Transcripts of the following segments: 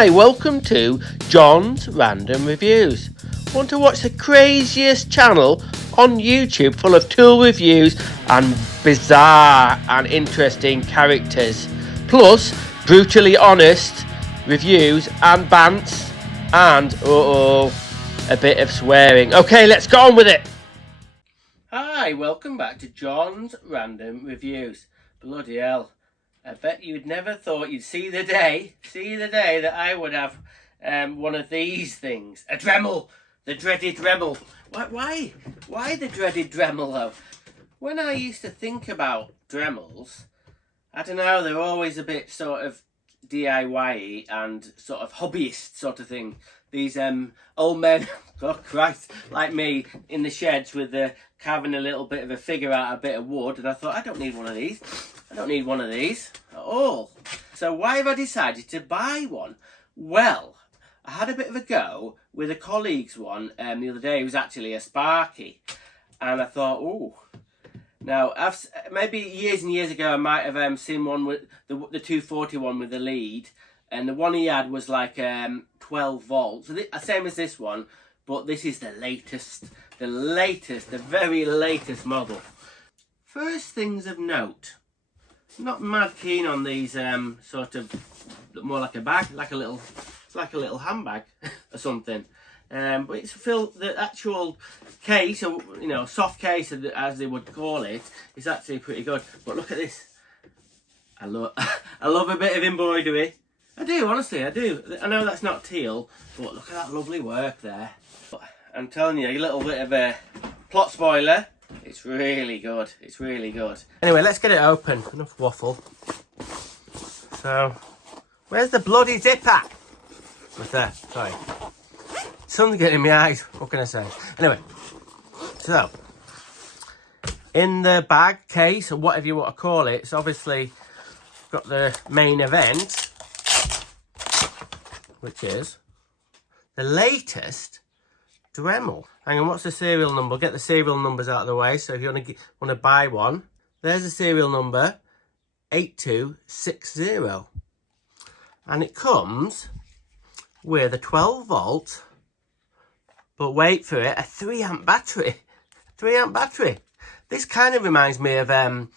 Hi, welcome to John's Random Reviews. Want to watch the craziest channel on YouTube full of tool reviews and bizarre and interesting characters, plus brutally honest reviews and bants and a bit of swearing. Okay, let's go on with it. Hi, welcome back to John's Random Reviews. Bloody hell, I bet you'd never thought you'd see the day that I would have one of these things. A Dremel, the dreaded Dremel. Why the dreaded Dremel though? When I used to think about Dremels, I don't know, they're always a bit sort of DIY-y and sort of hobbyist sort of thing. These old men, oh Christ, like me, in the sheds with carving a little bit of a figure out of a bit of wood, and I thought, I don't need one of these. I don't need one of these at all. So why have I decided to buy one? Well, I had a bit of a go with a colleague's one the other day. It was actually a Sparky, and I thought, oh. Now, maybe years and years ago, I might have seen one with the 240 one with the lead, and the one he had was like 12 volts. So same as this one, but this is the very latest model. First things of note, I'm not mad keen on these sort of more like a bag, it's like a little handbag or something. But it's the actual case, or soft case as they would call it, is actually pretty good. But look at this. I love a bit of embroidery. I do, honestly, I do. I know that's not teal, but look at that lovely work there. I'm telling you, a little bit of a plot spoiler. It's really good. It's really good. Anyway, let's get it open. Enough waffle. So, where's the bloody zipper? What's there? Sorry. Sun's getting in my eyes. What can I say? Anyway, so in the bag, case, or whatever you want to call it, it's obviously got the main event, which is the latest Dremel. Hang on, what's the serial number? Get the serial numbers out of the way. So if you want to buy one, there's the serial number 8260, and it comes with a 12 volt. But wait for it, a 3 amp battery. 3 amp battery. This kind of reminds me of the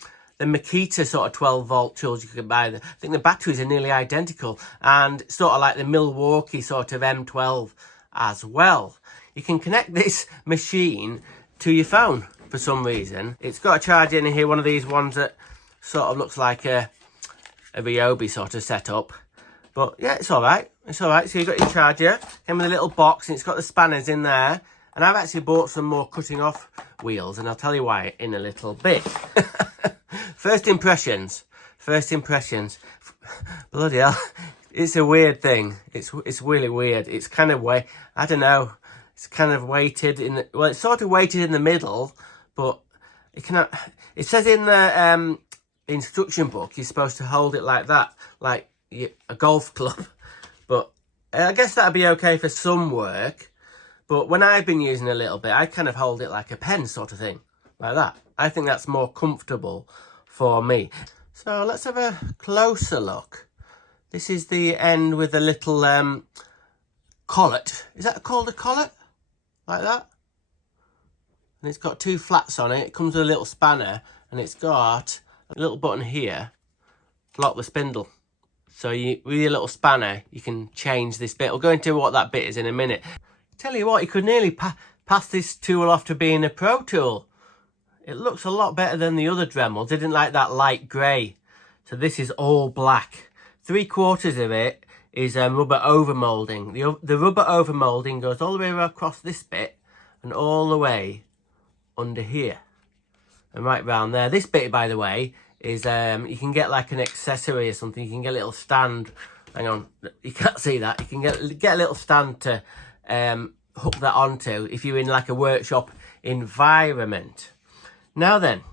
Makita sort of 12 volt tools you could buy. I think the batteries are nearly identical, and sort of like the Milwaukee sort of M12 as well. You can connect this machine to your phone for some reason. It's got a charger in here, one of these ones that sort of looks like a Ryobi sort of setup. But yeah, it's alright. It's alright. So you've got your charger, came with a little box, and it's got the spanners in there. And I've actually bought some more cutting off wheels, and I'll tell you why in a little bit. First impressions. Bloody hell. It's a weird thing. It's really weird. It's kind of I don't know. It's kind of weighted it's sort of weighted in the middle, but it says in the instruction book you're supposed to hold it like that, like a golf club. But I guess that'd be okay for some work. But when I've been using a little bit, I kind of hold it like a pen sort of thing, like that. I think that's more comfortable for me. So let's have a closer look. This is the end with a little collet. Is that called a collet? Like that? And it's got two flats on it. It comes with a little spanner, and it's got a little button here to lock the spindle. So with your little spanner, you can change this bit. I'll go into what that bit is in a minute. Tell you what, you could nearly pass this tool off to being a pro tool. It looks a lot better than the other Dremel. Didn't like that light grey. So this is all black. 3/4 of it is rubber overmoulding. The rubber overmoulding goes all the way across this bit and all the way under here and right round there. This bit, by the way, is you can get like an accessory or something. You can get a little stand. Hang on, you can't see that. You can get a little stand to hook that onto if you're in like a workshop environment. Now then,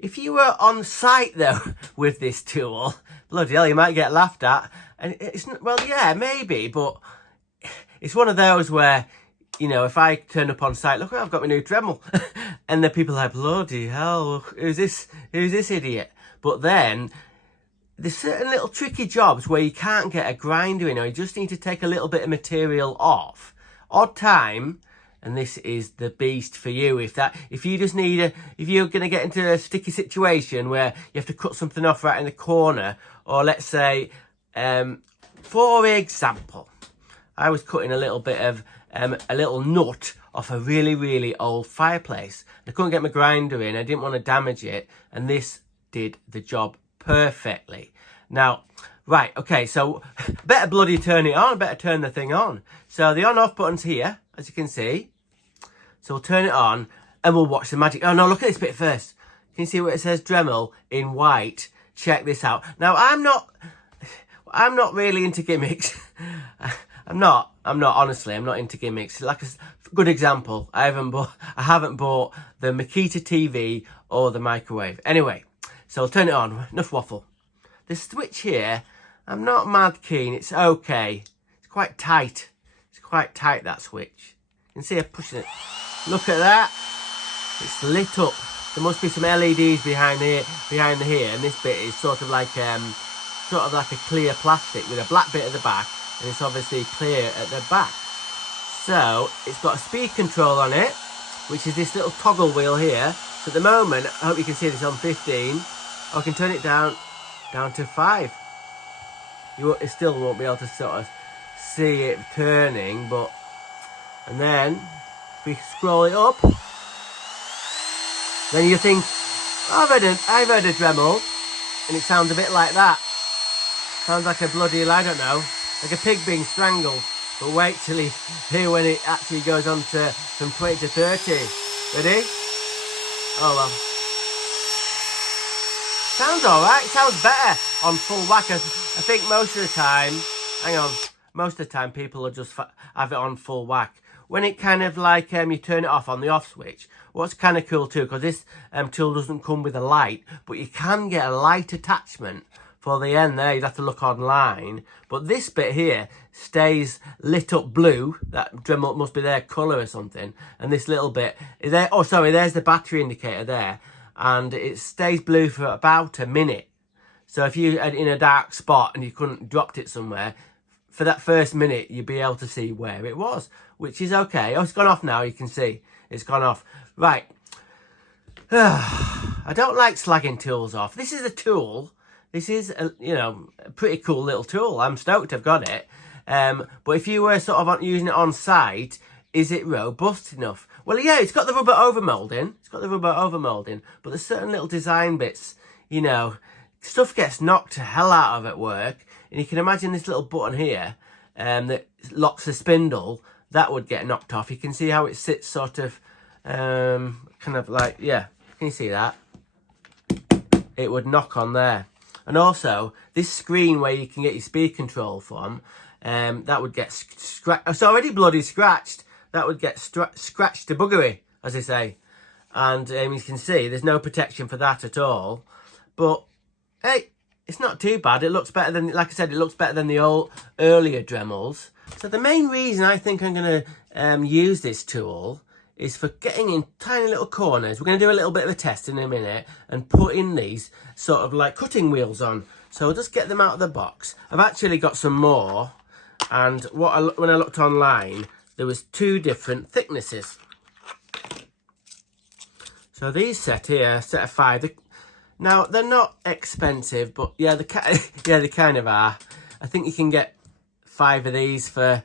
if you were on site though with this tool, bloody hell, you might get laughed at. And it's, well, yeah, maybe, but it's one of those where, if I turn up on site, look, I've got my new Dremel, and the people are like, bloody hell, who's this idiot? But then there's certain little tricky jobs where you can't get a grinder in, or you just need to take a little bit of material off. Odd time, and this is the beast for you. If you just need if you're going to get into a sticky situation where you have to cut something off right in the corner, or let's say, for example, I was cutting a little bit of a little nut off a really, really old fireplace. I couldn't get my grinder in. I didn't want to damage it, and this did the job perfectly. Now, right, okay, so better bloody turn it on, better turn the thing on. So the on-off button's here, as you can see. So we'll turn it on, and we'll watch the magic. Oh no, look at this bit first. Can you see where it says Dremel in white? Check this out. Now, I'm not really into gimmicks. I'm not, honestly, I'm not into gimmicks. Like a good example, I haven't bought the Makita TV or the microwave. Anyway, so I'll turn it on. Enough waffle. This switch here, I'm not mad keen. It's okay. It's quite tight. It's quite tight, that switch. You can see I'm pushing it. Look at that. It's lit up. There must be some LEDs behind here, and this bit is sort of like a clear plastic with a black bit at the back, and it's obviously clear at the back. So it's got a speed control on it, which is this little toggle wheel here. So at the moment, I hope you can see this on 15. I can turn it down to 5. You still won't be able to sort of see it turning, but and then if we scroll it up, then you think, I've heard a Dremel, and it sounds a bit like that. Sounds like a bloody, I don't know, like a pig being strangled. But wait till you hear when it actually goes on to from 20 to 30. Ready? Oh well. Sounds alright. Sounds better on full whack. I think most of the time, most of the time people will just have it on full whack. When it kind of like, you turn it off on the off switch, what's kind of cool too, because this tool doesn't come with a light, but you can get a light attachment for the end there. You'd have to look online. But this bit here stays lit up blue. That Dremel must be their colour or something. And this little bit is there. Oh, sorry, there's the battery indicator there. And it stays blue for about a minute. So if you are in a dark spot and you couldn't dropped it somewhere, for that first minute, you'd be able to see where it was, which is okay. Oh, it's gone off now. You can see it's gone off. Right. I don't like slagging tools off. This is a tool. This is, a pretty cool little tool. I'm stoked I've got it. But if you were sort of using it on site, is it robust enough? Well, yeah, it's got the rubber overmolding. But there's certain little design bits, stuff gets knocked to hell out of at work. And you can imagine this little button here that locks the spindle. That would get knocked off. You can see how it sits sort of, kind of like, yeah. Can you see that? It would knock on there. And also, this screen where you can get your speed control from, that would get scratched. It's already bloody scratched. That would get scratched to buggery, as they say. And you can see there's no protection for that at all. But, hey, it's not too bad. It looks better than, like I said, it looks better than the earlier Dremels. So the main reason I think I'm going to use this tool is for getting in tiny little corners. We're going to do a little bit of a test in a minute and put in these sort of like cutting wheels on. So we'll just get them out of the box. I've actually got some more, and when I looked online, there was 2 different thicknesses. So these set here, set of 5. Now they're not expensive, but yeah, they kind of are. I think you can get 5 of these for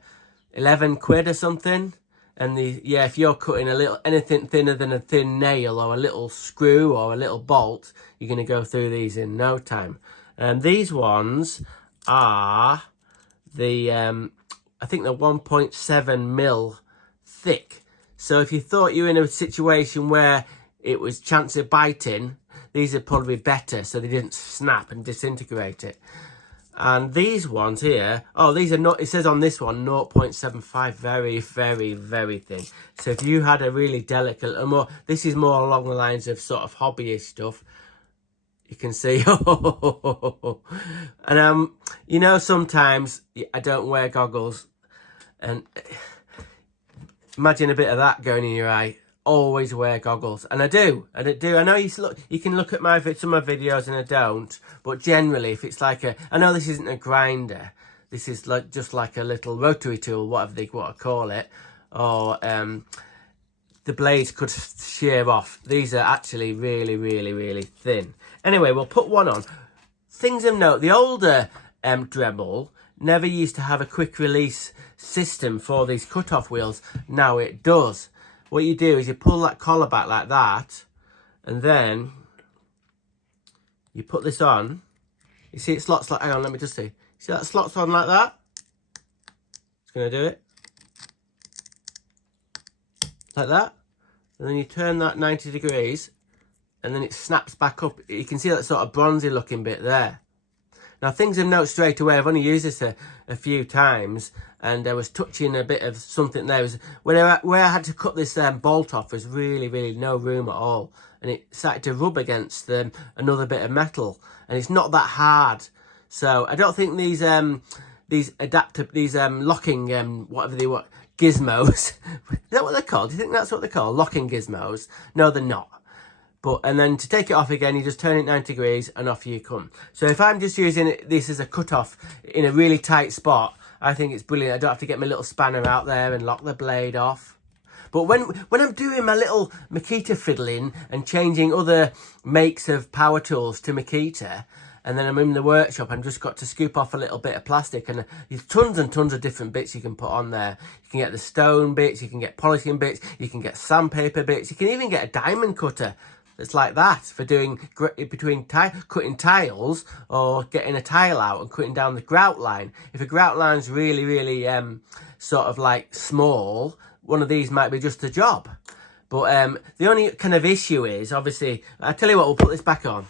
11 quid or something. And if you're cutting anything thinner than a thin nail or a little screw or a little bolt, you're going to go through these in no time. And these ones are I think they're 1.7 mil thick. So if you thought you were in a situation where it was chance of biting, these would probably be better so they didn't snap and disintegrate it. And these ones here, these are not, it says on this one, 0.75, very, very, very thin. So if you had a really delicate, this is more along the lines of sort of hobbyish stuff. You can see, and sometimes I don't wear goggles, and imagine a bit of that going in your eye. always wear goggles, and I do. I know you can look at some of my videos and I don't, but generally, if it's like I know this isn't a grinder. This is like just like a little rotary tool, whatever they want to call it, or the blades could shear off. These are actually really, really, really thin. Anyway, we'll put one on. Things of note: the older Dremel never used to have a quick release system for these cut-off wheels. Now it does. What you do is you pull that collar back like that, and then you put this on. You see it slots like, hang on, let me just see. See that slots on like that? It's going to do it. Like that. And then you turn that 90 degrees, and then it snaps back up. You can see that sort of bronzy looking bit there. Now, things of note straight away, I've only used this a few times, and I was touching a bit of something there. Where I had to cut this bolt off, was really, really no room at all. And it started to rub against another bit of metal, and it's not that hard. So I don't think these locking, whatever they want, gizmos, is that what they're called? Do you think that's what they're called? Locking gizmos? No, they're not. And then to take it off again, you just turn it 90 degrees and off you come. So if I'm just using this as a cut-off in a really tight spot, I think it's brilliant. I don't have to get my little spanner out there and lock the blade off. But when I'm doing my little Makita fiddling and changing other makes of power tools to Makita, and then I'm in the workshop, I've just got to scoop off a little bit of plastic, and there's tons and tons of different bits you can put on there. You can get the stone bits, you can get polishing bits, you can get sandpaper bits, you can even get a diamond cutter. It's like that for doing cutting tiles or getting a tile out and cutting down the grout line. If a grout line's really, really sort of like small, one of these might be just a job. But the only kind of issue is, obviously, I tell you what, we'll put this back on.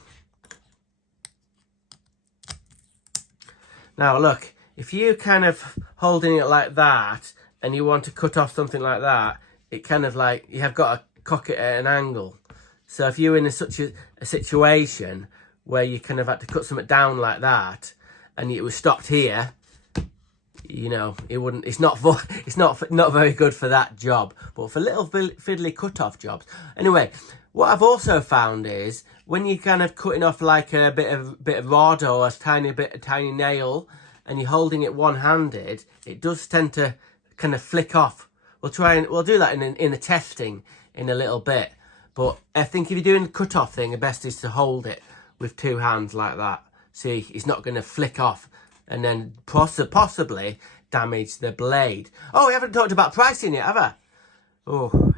Now look, if you kind of holding it like that and you want to cut off something like that, it kind of like, you have got to cock it at an angle. So if you're in such a situation where you kind of had to cut something down like that, and it was stopped here, you know, it wouldn't. It's not very good for that job. But for little fiddly cut-off jobs, anyway. What I've also found is when you're kind of cutting off like a bit of rod or a tiny nail, and you're holding it one-handed, it does tend to kind of flick off. We'll do that in the testing in a little bit. But I think if you're doing the cut-off thing, the best is to hold it with two hands like that. See, it's not going to flick off and then possibly damage the blade. Oh, we haven't talked about pricing yet, have I? Oh,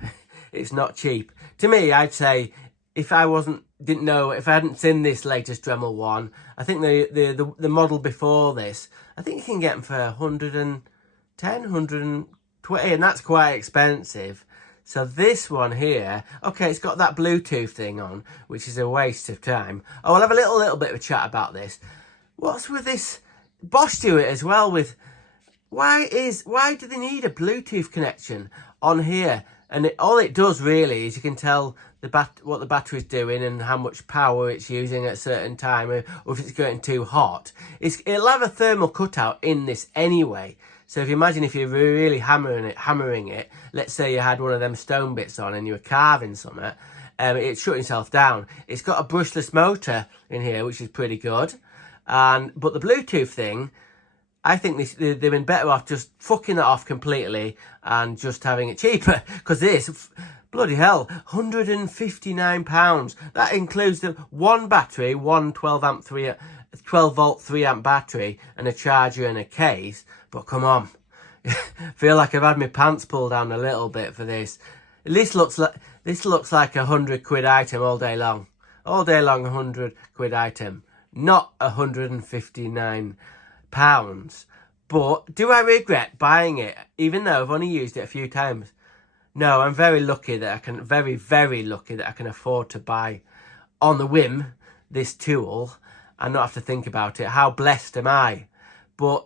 it's not cheap. To me, I'd say if I hadn't seen this latest Dremel one, I think the model before this, I think you can get them for 110, 120, and that's quite expensive. So this one here, okay, it's got that Bluetooth thing on, which is a waste of time. Oh, we'll have a little bit of a chat about this. What's with this Bosch do it as well with, why do they need a Bluetooth connection on here? And all it does really is you can tell what the battery's doing and how much power it's using at a certain time, or if it's getting too hot. It'll have a thermal cutout in this anyway. So if you imagine if you're really hammering it, let's say you had one of them stone bits on and you were carving something, it's shutting itself down. It's got a brushless motor in here, which is pretty good. But the Bluetooth thing, I think they've been better off just fucking it off completely and just having it cheaper. Because this, bloody hell, £159. That includes the one battery, one 12 volt 3 amp battery, and a charger and a case. But come on, I feel like I've had my pants pulled down a little bit for this. This looks like £100 item all day long. All day long, £100 item, not £159. But do I regret buying it, even though I've only used it a few times? No, I'm very lucky that I can, very lucky that I can afford to buy on the whim this tool and not have to think about it. How blessed am I? But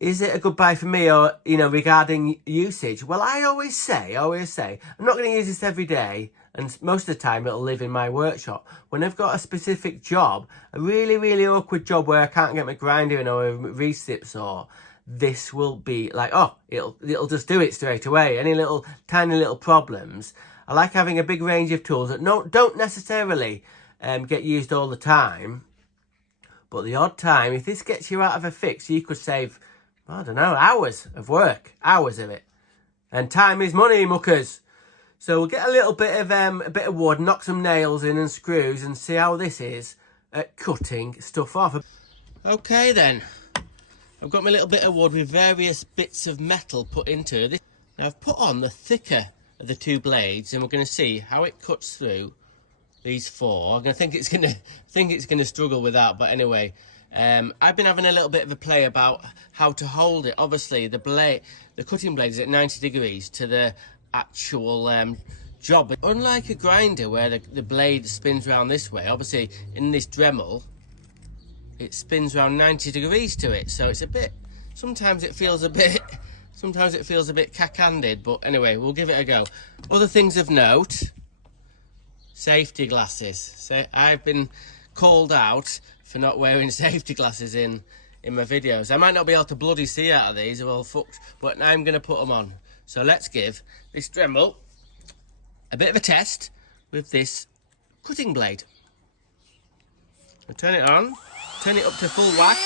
is it a good buy for me, or, you know, regarding usage? Well, I always say, I'm not going to use this every day, and most of the time it'll live in my workshop. When I've got a specific job, a really, really awkward job where I can't get my grinder in or a recip saw, this will be like, oh, it'll just do it straight away. Any little tiny little problems. I like having a big range of tools that don't necessarily get used all the time, but the odd time, if this gets you out of a fix, you could save, I don't know, hours of work, hours of it. And time is money, muckers. So we'll get a bit of wood, knock some nails in and screws, and see how this is at cutting stuff off. Okay then, I've got my little bit of wood with various bits of metal put into this. Now I've put on the thicker of the two blades, and we're going to see how it cuts through these four. I think it's gonna struggle with that, but anyway, I've been having a little bit of a play about how to hold it. Obviously, the cutting blade is at 90 degrees to the actual job. But unlike a grinder where the blade spins around this way, obviously in this Dremel, it spins around 90 degrees to it. So it's a bit. Sometimes it feels a bit cack-handed, but anyway, we'll give it a go. Other things of note. Safety glasses. So I've been called out for not wearing safety glasses in my videos. I might not be able to bloody see out of these, they're all fucked, but I'm going to put them on. So let's give this Dremel a bit of a test with this cutting blade. I'll turn it on, turn it up to full whack.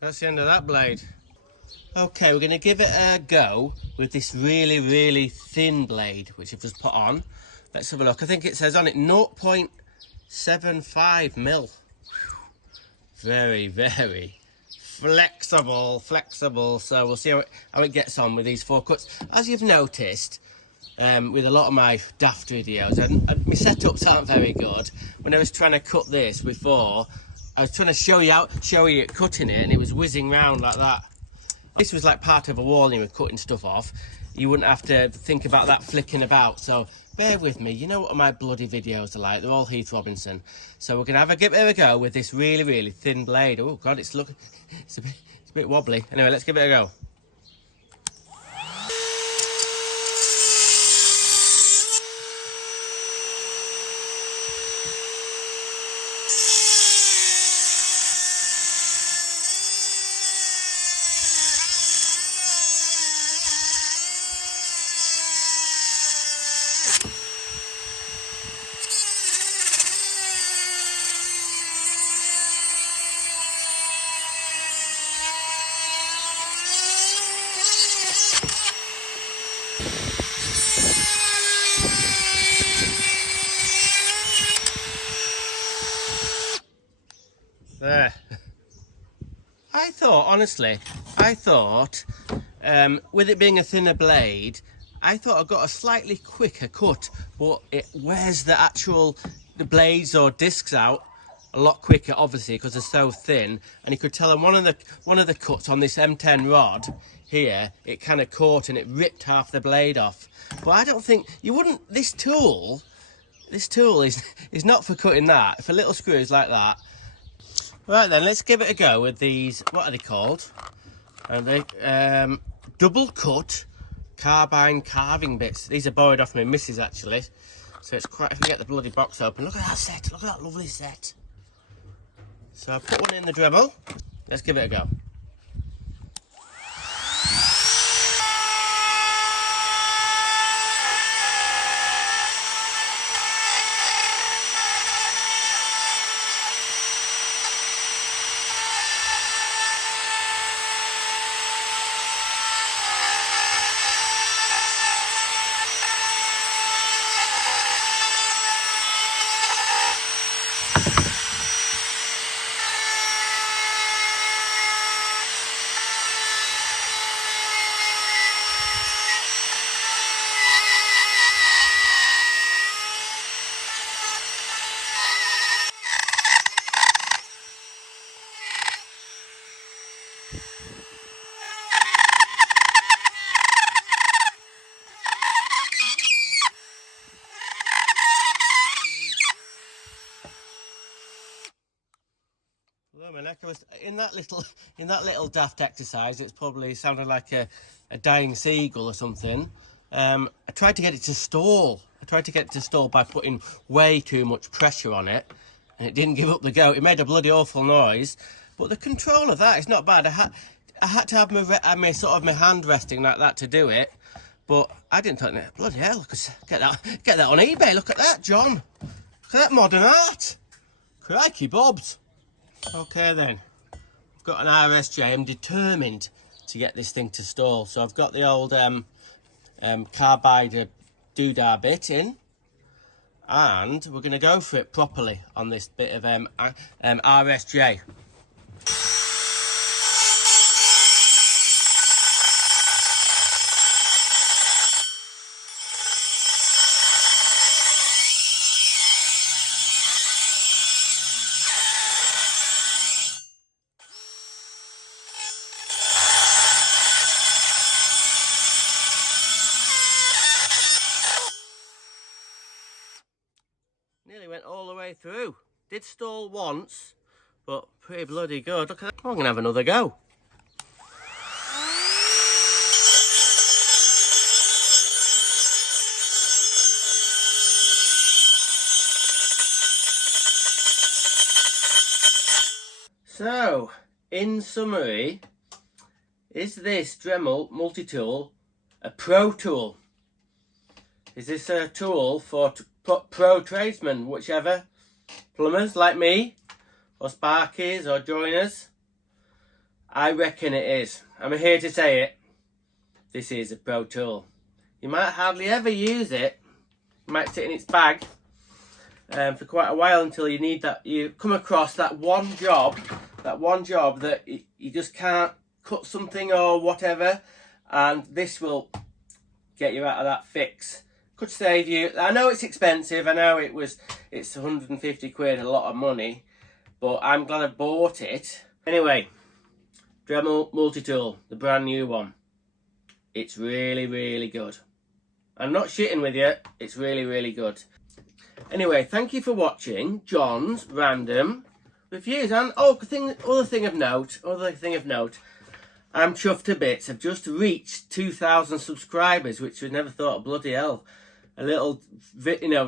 That's the end of that blade. Okay, we're going to give it a go with this really, really thin blade, which I've just put on. Let's have a look. I think it says on it 0.75 mil. Very, very flexible. So we'll see how it gets on with these four cuts. As you've noticed, with a lot of my daft videos, and my setups aren't very good. When I was trying to cut this before, I was trying to show you it cutting it, and it was whizzing round like that. This was like part of a wall and you were cutting stuff off. You wouldn't have to think about that flicking about. So bear with me. You know what my bloody videos are like. They're all Heath Robinson. So we're going to give it a go with this really, really thin blade. Oh God, it's a bit wobbly. Anyway, let's give it a go. There. Honestly, I thought, with it being a thinner blade, I thought I got a slightly quicker cut, but it wears the blades or discs out a lot quicker, obviously, because they're so thin. And you could tell on one of the cuts on this M10 rod here, it kind of caught and it ripped half the blade off. But I don't think you wouldn't. This tool is not for cutting that. For little screws like that. Right then, let's give it a go with these. What are they called? Are they double cut carbine carving bits? These are borrowed off my missus actually. So it's quite. If we get the bloody box open, look at that set. Look at that lovely set. So I put one in the Dremel. Let's give it a go. Although my neck was in that little daft exercise, it's probably sounded like a dying seagull or something. I tried to get it to stall. I tried to get it to stall by putting way too much pressure on it, and it didn't give up the go. It made a bloody awful noise, but the control of that is not bad. I had to have my sort of my hand resting like that to do it, but I didn't think, bloody hell, get that on eBay. Look at that, John. Look at that modern art. Crikey bobs. Okay then, I've got an RSJ. I'm determined to get this thing to stall. So I've got the old carbide doodah bit in, and we're going to go for it properly on this bit of RSJ. Nearly went all the way through. Did stall once, but pretty bloody good. Look at that. I'm going to have another go. So, in summary, is this Dremel multi-tool a pro tool? Is this a tool for pro tradesmen, whichever, plumbers like me, or sparkies or joiners? I reckon it is. I'm here to say it. This is a pro tool. You might hardly ever use it. It might sit in its bag for quite a while until you need that. You come across that one job that you just can't cut something or whatever, and this will get you out of that fix. Could save you. I know it's expensive. I know it's 150 quid, a lot of money, but I'm glad I bought it. Anyway, Dremel multi-tool, the brand new one. It's really, really good. I'm not shitting with you. It's really, really good. Anyway, thank you for watching John's random reviews. And other thing of note, I'm chuffed to bits. I've just reached 2,000 subscribers, which I never thought of. Bloody hell. A little,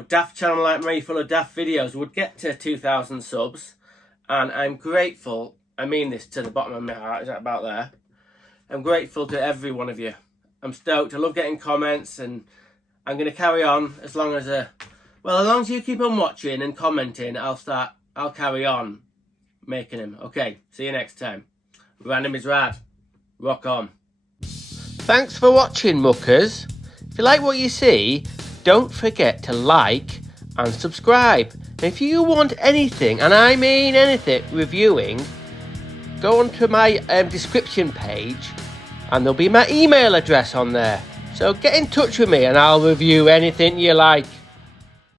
daft channel like me full of daft videos would get to 2,000 subs. And I'm grateful. I mean this to the bottom of my heart. Is that about there? I'm grateful to every one of you. I'm stoked. I love getting comments, and I'm going to carry on as long as you keep on watching and commenting. I'll carry on making them. Okay, see you next time. Random is rad. Rock on. Thanks for watching, muckers. If you like what you see, don't forget to like and subscribe. And if you want anything, and I mean anything, reviewing, go onto my description page and there'll be my email address on there. So get in touch with me and I'll review anything you like.